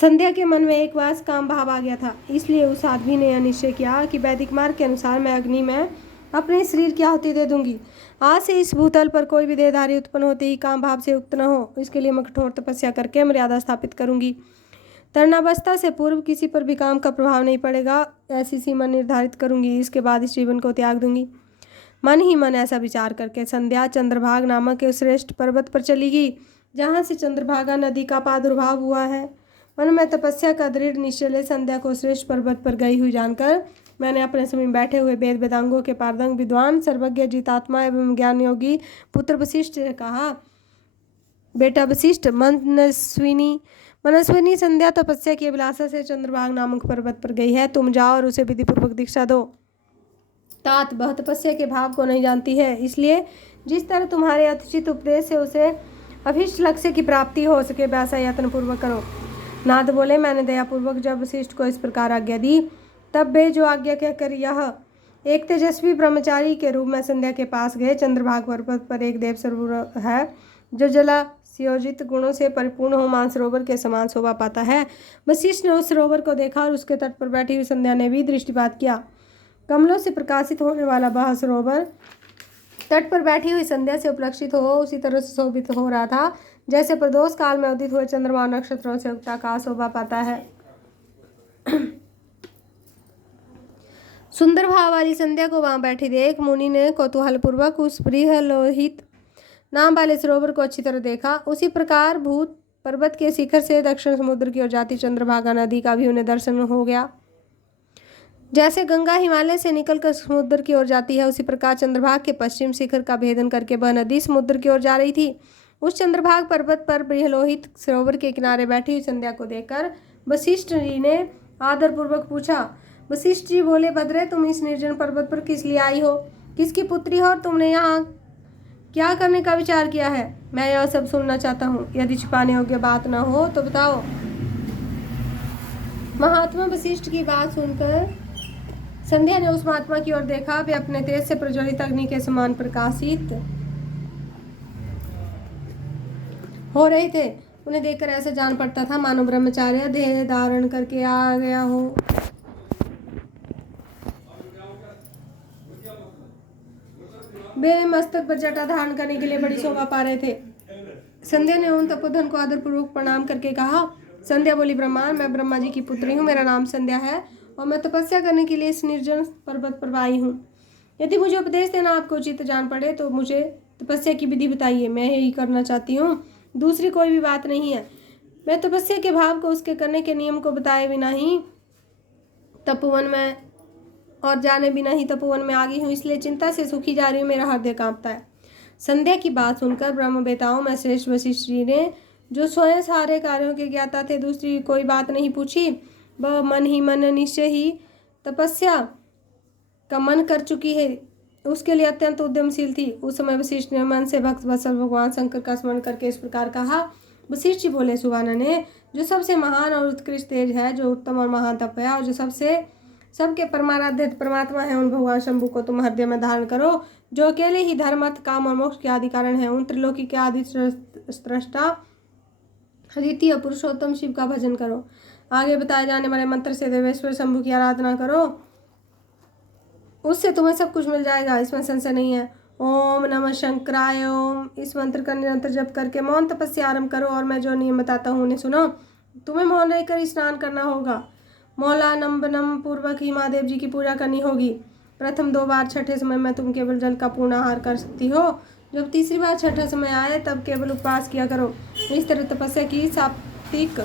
संध्या के मन में एक बार काम भाव आ गया था, इसलिए उस आदमी ने यह निश्चय किया कि वैदिक मार्ग के अनुसार मैं अग्नि में अपने शरीर की आहुति दे दूंगी। आज से इस भूतल पर कोई भी देहधारी उत्पन्न होते ही काम भाव से युक्त न हो, इसके लिए मैं कठोर तपस्या करके मर्यादा स्थापित करूंगी। तरुणावस्था से पूर्व किसी पर भी काम का प्रभाव नहीं पड़ेगा, ऐसी सीमा निर्धारित करूंगी। इसके बाद इस जीवन को त्याग दूंगी। मन ही मन ऐसा विचार करके संध्या चंद्रभाग नामक एक श्रेष्ठ पर्वत पर चली गई, जहाँ से चंद्रभागा नदी का प्रादुर्भाव हुआ है। मन में तपस्या का दृढ़ निश्चय ले संध्या को श्रेष्ठ पर्वत पर गई हुई जानकर मैंने अपने समीप बैठे हुए वेद वेदांगों के पारंगत विद्वान सर्वज्ञ जितात्मा एवं ज्ञान योगी पुत्र वशिष्ठ से कहा, बेटा वशिष्ठ, मनस्विनी संध्या तपस्या की अभिलाषा से चंद्रभाग नामक पर्वत पर गई है। तुम जाओ और उसे विधिपूर्वक दीक्षा दो। तात वह तपस्या के भाव को नहीं जानती है, इसलिए जिस तरह तुम्हारे यथोचित उपदेश से उसे अभिष्ट लक्ष्य की प्राप्ति हो सके वैसा यत्न पूर्वक करो। नाथ बोले, मैंने दयापूर्वक जब वशिष्ठ को इस प्रकार आज्ञा दी, तब वे जो आज्ञा कहकर यह एक तेजस्वी ब्रह्मचारी के रूप में संध्या के पास गए। चंद्रभाग पर्वत पर एक देव सरोवर है जो जला संयोजित गुणों से परिपूर्ण हो मानसरोवर के समान शोभा पाता है। वशिष्ठ ने उस सरोवर को देखा और उसके तट पर बैठी हुई संध्या ने भी दृष्टिपात किया। कमलों से प्रकाशित होने वाला वह सरोवर तट पर बैठी हुई संध्या से उपलक्षित हो उसी तरह से शोभित हो रहा था जैसे प्रदोष काल में उदित हुए चंद्रमा नक्षत्रों से युक्त आकाश शोभा पाता है। सुंदर भाव वाली संध्या को वहां बैठी देख मुनि ने कौतूहल पूर्वक उस बृहलोहित नाम वाले सरोवर को अच्छी तरह देखा। उसी प्रकार भूत पर्वत के शिखर से दक्षिण समुद्र की ओर जाती चंद्रभागा नदी का भी उन्हें दर्शन हो गया। जैसे गंगा हिमालय से निकलकर समुद्र की ओर जाती है, उसी प्रकार चंद्रभाग के पश्चिम शिखर का भेदन करके वह नदी समुद्र की ओर जा रही थी। उस चंद्रभाग पर्वत पर बृहलोहित सरोवर के किनारे बैठी हुई संध्या को देखकर वशिष्ठ जी ने आदरपूर्वक पूछा। वशिष्ठ जी बोले, भद्रे, तुम इस निर्जन पर्वत पर किस लिए आई हो? किसकी पुत्री हो और तुमने यहाँ क्या करने का विचार किया है? मैं यह सब सुनना चाहता हूँ। यदि छिपाने योग्य बात न हो तो बताओ। महात्मा वशिष्ठ की बात सुनकर संध्या ने उस महात्मा की ओर देखा। वे अपने तेज से प्रज्वलित अग्नि के समान प्रकाशित हो रहे थे। उन्हें देखकर ऐसा जान पड़ता था मानो ब्रह्मचार्य देह धारण करके आ गया हो। वे मस्तक पर जटा धारण करने के लिए बड़ी शोभा पा रहे थे। संध्या ने उन तपोधन को आदरपूर्वक प्रणाम करके कहा। संध्या बोली, ब्रह्मा, मैं ब्रह्मा जी की पुत्री हूँ। मेरा नाम संध्या है और मैं तपस्या करने के लिए इस निर्जन पर्वत पर आई हूँ। यदि मुझे उपदेश देना आपको उचित जान पड़े तो मुझे तपस्या की विधि बताइए। मैं यही करना चाहती हूँ, दूसरी कोई भी बात नहीं है। मैं तपस्या के भाव को उसके करने के नियम को बताए बिना ही तपोवन में और जाने बिना ही तपोवन में आ गई हूँ, इसलिए चिंता से सूखी जा रही हूँ। मेरा हृदय कांपता है। संध्या की बात सुनकर ब्रह्मवेताओं में श्रेष्ठ वशिष्ठ जी ने, जो स्वयं सारे कार्यों के ज्ञाता थे, दूसरी कोई बात नहीं पूछी। वह मन ही मन निश्चय ही तपस्या का मन कर चुकी है, उसके लिए अत्यंत उद्यमशील थी। उस समय वशिष्ठ ने मन से भक्त वत्सल भगवान शंकर का स्मरण करके इस प्रकार कहा। वशिष्ठ जी बोले, सुवानने, जो सबसे महान और उत्कृष्ट तेज है, जो उत्तम और महान तप है और जो सबके परमाराध्य परमात्मा है, उन भगवान शंभु को तुम हृदय में धारण करो, जो अकेले ही धर्म, अर्थ, काम और मोक्ष के आदि कारण है। उन त्रिलोकी के आदि स्रष्टा द्वितीय पुरुषोत्तम शिव का भजन करो। आगे बताए जाने वाले मंत्र से देवेश्वर शंभु की आराधना करो, उससे तुम्हें सब कुछ मिल जाएगा, इसमें संशय नहीं है। ओम नमः शंकराय ओम, इस मंत्र का निरंतर जप करके मौन तपस्या आरंभ करो और मैं जो नियम बताता हूँ उन्हें सुनो। तुम्हें मौन रहकर स्नान करना होगा। मौलानंबनम पूर्वक ही महादेव जी की पूजा करनी होगी। प्रथम 2 बार छठे समय में तुम केवल जल का पूर्ण आहार कर सकती हो। जब तीसरी बार छठा समय आए तब केवल उपवास किया करो। इस तरह तपस्या की सात्विक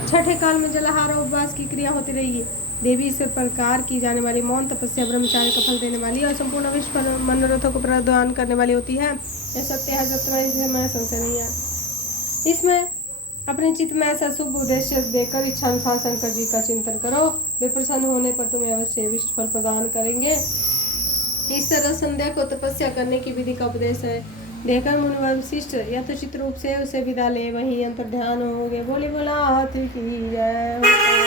छठे काल में जलाहार और उपवास की क्रिया होती रहेगी। देवी इस प्रकार की जाने वाली मौन तपस्या ब्रह्मचार्य का फल देने वाली और संपूर्ण विश्व मनोरथों को प्रदान करने वाली होती है। यह सत्य है, इसमें संशय नहीं है। इसमें अपने चित्त में ऐसा शुभ उद्देश्य देकर इच्छानुसार शंकर जी का चिंतन करो। वे प्रसन्न होने पर तुम्हें अवश्य विष्ट फल प्रदान करेंगे। इस तरह संध्या को तपस्या करने की विधि का उपदेश है। देखकर मुनि वशिष्ठ यथोचित रूप से उसे विदा ले वहीं अंतर ध्यान हो गए। बोली बोला हाथ की जय।